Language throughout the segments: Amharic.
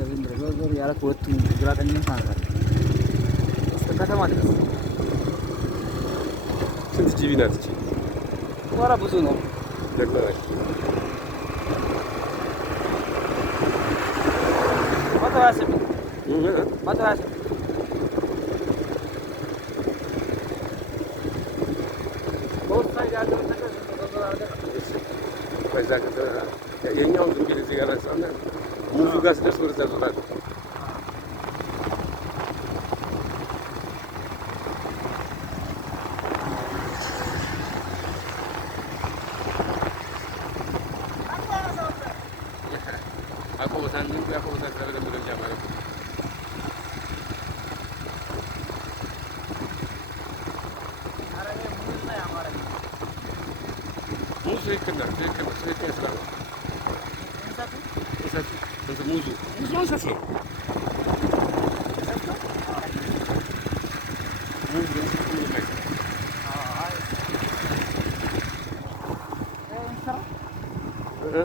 ከዚህም ድረስ ዞር ያለት ወጡ ግራ ቀኝ ሳንቀር እስከ ከተማ ድረስ ስንት ጂቢ ናት እቺ? ኧረ ብዙ ነው። ደግመናል። የኛውን ዝም ብዬ እዚህ ጋር ላንሳና ሙዙ ጋር ስደርስ ወደዛ ዞራለሁ።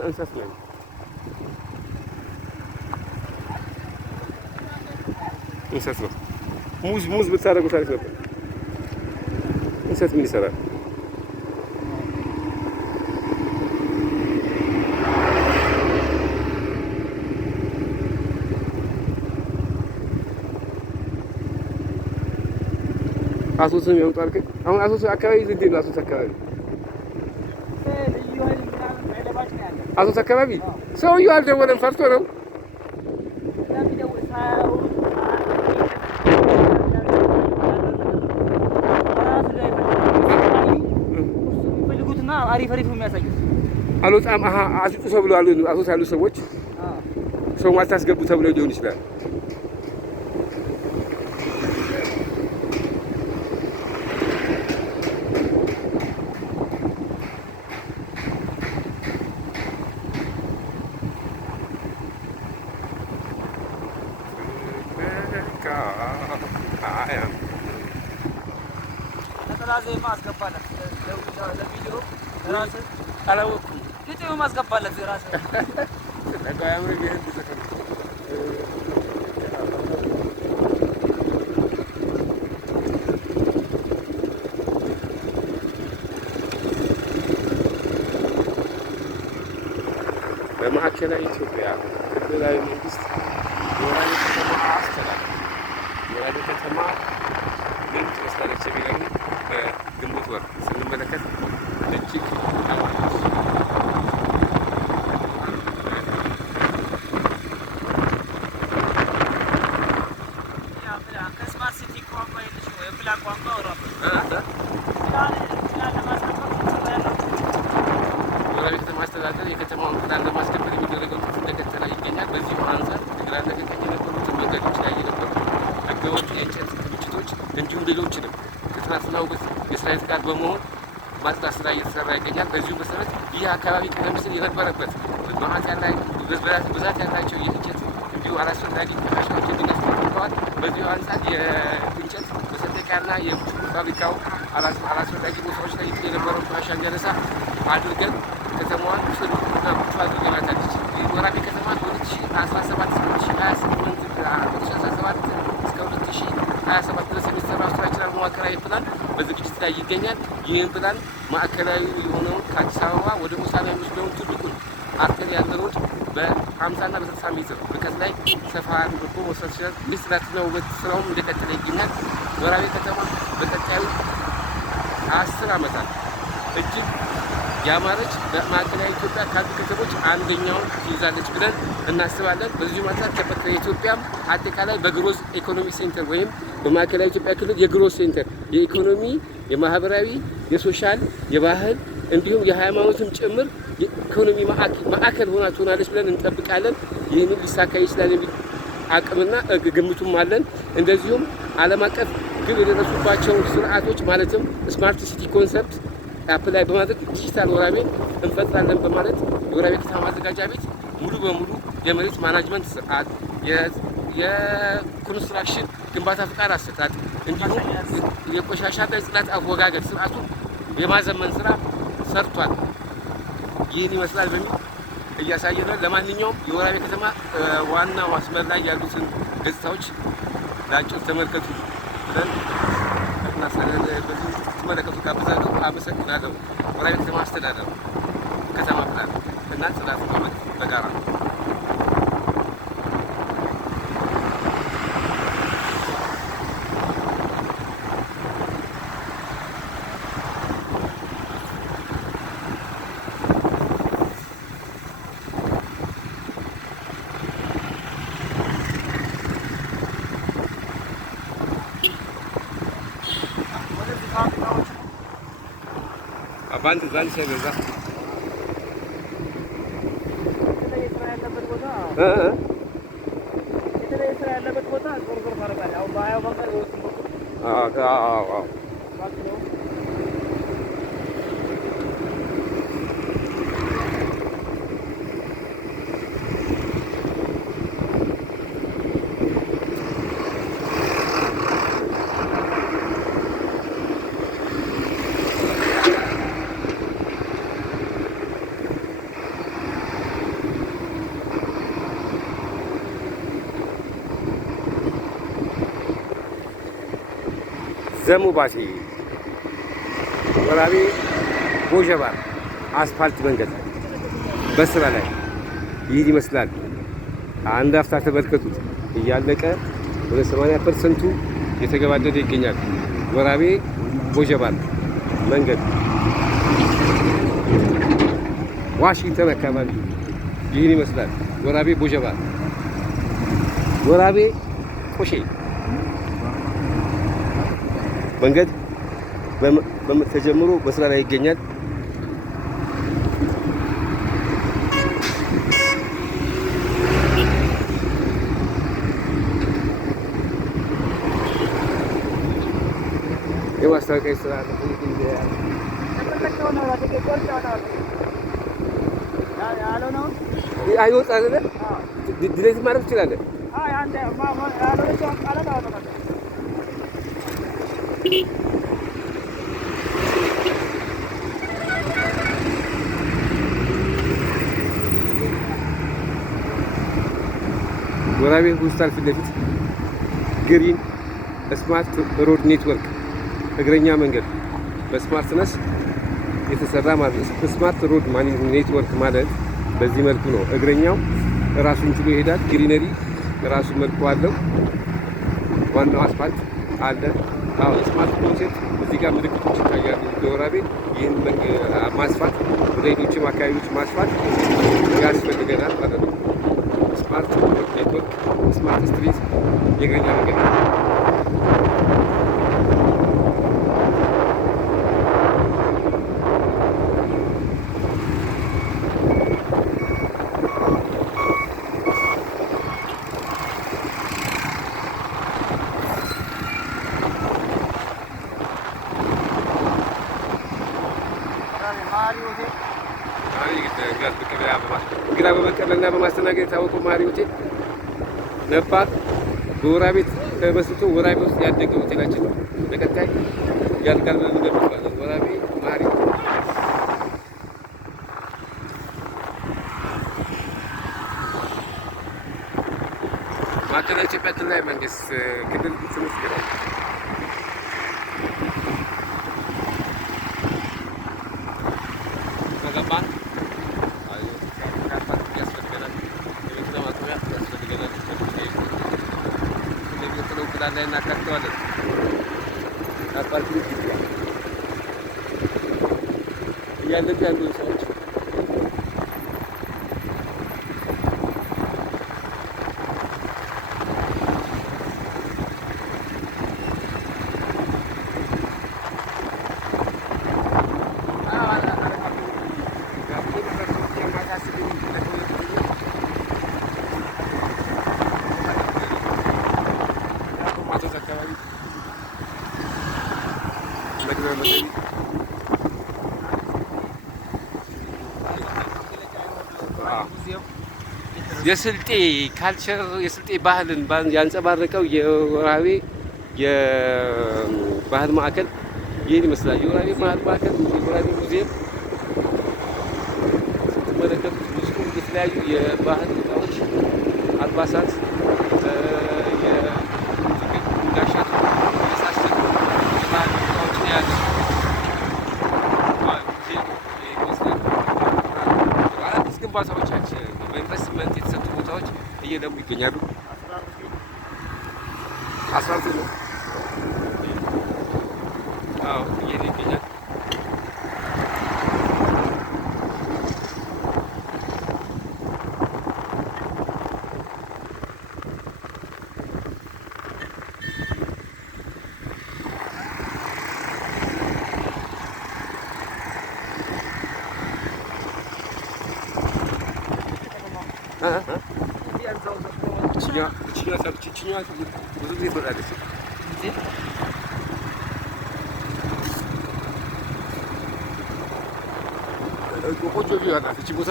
እንሰት ነው እንሰት ነው። ሙዝ ብታደርጉት አሪፍ ነበር። እንሰት ምን ይሰራል? አሶስም ያውጣል። አሁን አሶስ አካባቢ ዝግ ነው። አሶስ አካባቢ አሶስ አካባቢ ሰውዬው አልደወለም፣ ፈርቶ ነው። አልወጣም። አስጡ ተብሎ አሉ አሶስ ያሉ ሰዎች ሰው አታስገቡ ተብለው ሊሆን ይችላል። በማዕከላዊ ኢትዮጵያ ክልላዊ መንግስት የወራቤ ከተማ አስተዳደር የወራቤ ከተማ ምን ትመስላለች የሚለውን በግንቦት ወር ስንመለከት እጅግ ታዋቂዎች የወራቤ ከተማ አስተዳደር የከተማውን ፕላን ለማስከበር የሚደረገው ጥረት እንደቀጠለ ይገኛል። በዚሁ አንጻር ግራና ቀኝ የነበሩትን መንገዶች ላይ የነበሩ ህገወጥ የእንጨት ክምችቶች እንዲሁም ሌሎችንም ከጥራትና ውበት የስራ ጋር በመሆን ማጽዳት ስራ እየተሰራ ይገኛል። በዚሁ መሰረት ይህ አካባቢ ቀደም ሲል የነበረበት ብዛት ያላቸው የእንጨት እንዲሁ አላስፈላጊ ቆሻሻዎች እንዲነስተዋል። በዚሁ አንጻር የእንጨት መሰንጠቂያና የቡሽሩ ፋብሪካው አላስፈላጊ ቦታዎች ላይ የነበረውን ቆሻሻ እንዲያነሳ አድርገን ከተማዋን ጽዱና ምቹ አድርገናታል። ወራቤ ከተማ በ2017 እስከ 2027 ድረስ የሚሰራው ስትራክቸራል መዋቅራዊ ፕላን በዝግጅት ላይ ይገኛል። ይህን ፕላን ማዕከላዊ የሆነውን ከአዲስ አበባ ወደ ሆሳዕና የሚወስደውን ትልቁን አርቴሪያል ሮድ በ50 እና በ60 ሜትር ርቀት ላይ ሰፋ አድርጎ መውሰድ ይችላል። የጽዳትና ውበት ስራውም እንደቀጠለ ይገኛል። ወራቤ ከተማ በቀጣዩ 10 ዓመታት እጅግ ያማረች በማዕከላዊ ኢትዮጵያ ካሉ ከተሞች አንደኛውን ትይዛለች ብለን እናስባለን። በዚሁ አንጻር ከኢትዮጵያም አጠቃላይ በግሮዝ ኢኮኖሚ ሴንተር ወይም በማዕከላዊ ኢትዮጵያ ክልል የግሮዝ ሴንተር የኢኮኖሚ፣ የማህበራዊ፣ የሶሻል፣ የባህል እንዲሁም የሃይማኖትም ጭምር የኢኮኖሚ ማዕከል ሆና ትሆናለች ብለን እንጠብቃለን። ይህንን ሊሳካ ይችላል የሚል አቅምና ግምቱም አለን። እንደዚሁም ዓለም አቀፍ ግብ የደረሱባቸውን ስርዓቶች ማለትም ስማርት ሲቲ ኮንሰፕት አፕላይ በማድረግ ዲጂታል ወራቤን እንፈጥራለን በማለት የወራቤ ከተማ ማዘጋጃ ቤት ሙሉ በሙሉ የመሬት ማናጅመንት ስርዓት፣ የኮንስትራክሽን ግንባታ ፍቃድ አሰጣጥ እንዲሁም የቆሻሻና የጽዳት አወጋገድ ስርዓቱ የማዘመን ስራ ሰርቷል። ይህን ይመስላል በሚል እያሳየ ነው። ለማንኛውም የወራቤ ከተማ ዋና መስመር ላይ ያሉትን ገጽታዎች ለአጭር ተመልከቱ ብለን እናሳለን። በዚህ ትመለከቱ ጋብዛለሁ። አመሰግናለሁ። ወራቤ ከተማ አስተዳደር ከተማ ፕላን እና ጽዳት በጋራ ነው። Abang tu kan saya berasa. ዘሙባሲ ወራቤ ቦጀባ አስፋልት መንገድ በስራ ላይ ይህ ይመስላል። አንድ አፍታ ተመልከቱት። እያለቀ ወደ 80% የተገባደደ ይገኛል። ወራቤ ቦጀባ መንገድ ዋሽንግተን አካባቢ ይህን ይመስላል። ወራቤ ቦጀባ፣ ወራቤ ቆሼ መንገድ ተጀምሮ በስራ ላይ ይገኛል። የማስታወቂያ ስራ አይወጣ አይደለ? ዲሌት ማድረግ ትችላለህ። ወራቤ ሆስፒታል ፊት ለፊት ግሪን ስማርት ሮድ ኔትወርክ እግረኛ መንገድ በስማርትነስ የተሰራ ማለት ነው። ስማርት ሮድ ኔትወርክ ማለት በዚህ መልኩ ነው። እግረኛው ራሱን ችሎ ይሄዳል። ግሪነሪ ራሱ መልኩ አለው። ዋናው አስፋልት አለ። አዎ ስማርት ኮንሴፕት እዚህ ጋር ምልክቶች ይታያሉ። በወራቤ ይህን ማስፋት ወደ ሌሎችም አካባቢዎች ማስፋት ያስፈልገናል ማለት ነው። ስማርት ኔትወርክ፣ ስማርት ስትሪት የእግረኛ መንገድ እንግዳ በመቀበልና በማስተናገድ የታወቀው ማሪ ሆቴል ነባር በወራቤ ተመስርቶ ወራቤ ውስጥ ያደገ ሆቴላችን ነው። በቀጣይ ያድጋል ብለን እንገምታለን። ወራቤ ማሪ ማዕከላዊ ኢትዮጵያ ክልላዊ መንግስት ክልል ትምህርት ቢሮ ከገባን ላይ እናካተዋለን። ፓርኪንግ እያለቁ ያሉ ሰዎች የስልጤ ካልቸር የስልጤ ባህልን ያንጸባረቀው የወራቤ የባህል ማዕከል ይህን ይመስላል። የወራቤ ባህል ማዕከል የወራቤ ሙዚየም ስትመለከቱት ብዙ የተለያዩ የባህል እቃዎች፣ አልባሳት፣ ጋሻት የመሳሰሉ የባህል እቃዎችን የያዘ አዳዲስ ግንባታዎቻችን በኢንቨስትመንት የተሰጡ ቦታዎች እየለሙ ይገኛሉ። 12 ነው። አዎ እየሄደ ይገኛል። ይችኛዋ ብዙ ጊዜ ትወጣለች። ቆንጆ ቪው አላት እቺ ቦታ።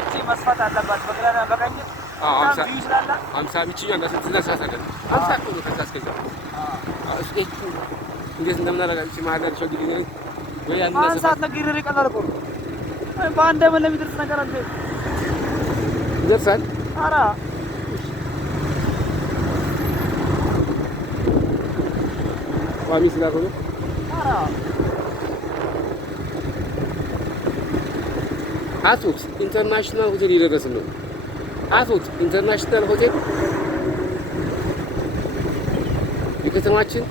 እቺ መስፋት አለባት በግራና በቀኝ። ቪው ስላለ 50 ይችኛዋ እናሳሳለን 50 እኮ ነው። ከዛ እስከዛ እንዴት እንደምናደርጋት እቺ መሀል ያለችው እንግዲህ ወይ ያን ሰዓት ለግሪር ይቀላል እኮ በአንድ አመት ለሚደርስ ነገር አለ ይደርሳል። ኧረ ቋሚ ስላልሆነ አቶት ኢንተርናሽናል ሆቴል እየደረስን ነው። አቶት ኢንተርናሽናል ሆቴል የከተማችን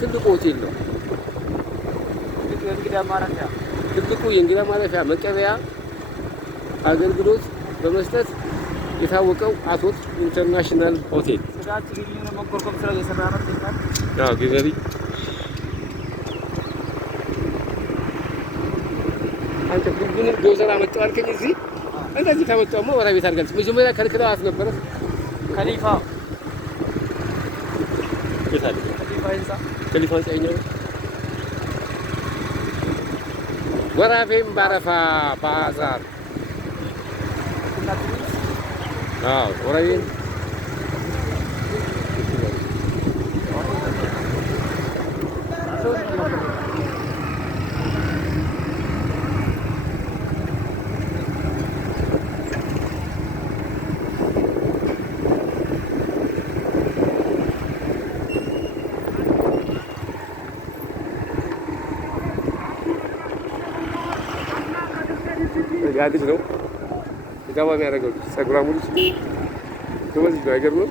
ትልቁ ሆቴል ነው። ትልቁ የእንግዳ ማረፊያ መቀበያ አገልግሎት በመስጠት የታወቀው አቶት ኢንተርናሽናል ሆቴል ግበሪ አንተ ግቡን ዶዘር አመጣው አልከኝ። እዚህ እንደዚህ ካመጣውማ ወራ ቤት አድርጋለች። መጀመሪያ ከልክለዋት ነበረ። ከሊፋ ጸኛው ወራቤም ባረፋ ባዛር ወራቤም ያድግ ነው የጋባ የሚያደርገው ፀጉራ ሙሉ ከመዚህ ነው። አይገርምም?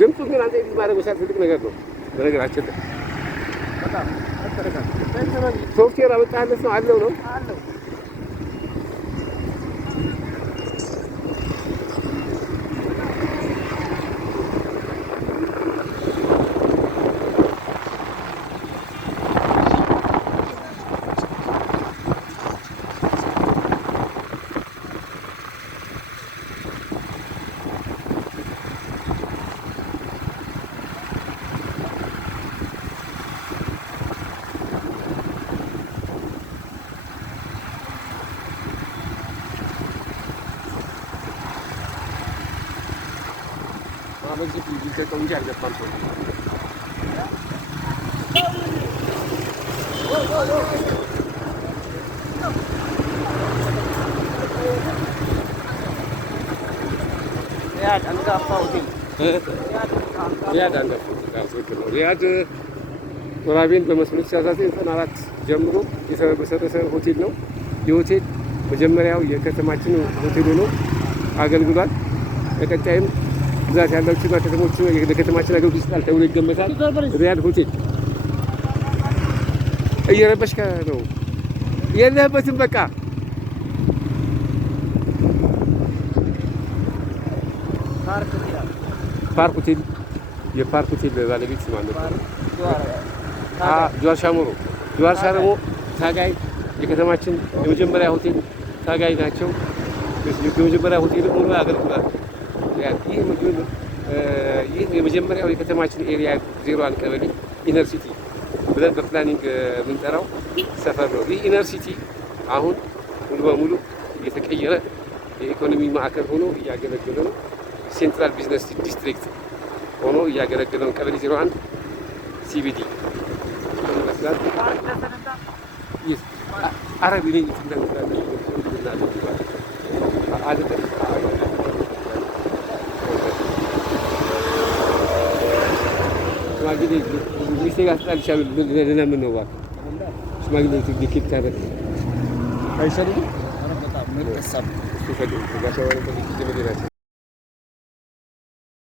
ድምፁ ግን አንተ ማድረግ ሳል ትልቅ ነገር ነው። በነገራችን ላይ በጣም ሶፍትዌር አመጣለት ነው አለው ነው አለው። በዚህ ቢልተቀው እንጂ አልገባም ሰው ሪያድ አንጋፋው ሆቴል ሪያድ ወራቤን በ1994 ጀምሮ የተመሰረተ ሆቴል ነው። የሆቴል መጀመሪያው የከተማችን ሆቴል ሆኖ አገልግሏል። በቀጣይም ብዛት ያላቸው ከተሞች ለከተማችን አገልግሎት ይሰጣል ተብሎ ይገመታል። ሪያድ ሆቴል እየረበሽከ ነው የለህበትም። በቃ ፓርክ ሆቴል የፓርክ ሆቴል ባለቤት ማን ነው? ጀዋር ሻሞሮ። ጀዋር ሻሞሮ ታጋይ የከተማችን የመጀመሪያ ሆቴል ታጋይ ናቸው። የመጀመሪያ ሆቴል ሆኖ ያገልግላል። ይህ የመጀመሪያው የከተማችን ኤሪያ 01 ቀበሌ ኢነር ሲቲ ብለን በፕላኒንግ የምንጠራው ሰፈር ነው። ይህ ኢነር ሲቲ አሁን ሙሉ በሙሉ የተቀየረ የኢኮኖሚ ማዕከል ሆኖ እያገለገለ ነው። ሴንትራል ቢዝነስ ዲስትሪክት ሆኖ እያገለገለ ነው። ቀበሌ 01 ሲቢዲ አረብ ነኝ ትናገራለች አይደለም ሽማግሌ ሚስቴ ጋር ትጣልሻለሁ ለምን ነው እባክህ ሽማግሌ ሊኬት ታደርግ አይሻልም? በጣም ምን ከሳብ ሲፈልግ ጋሻ ወሬ ፈልግ ጀመደራች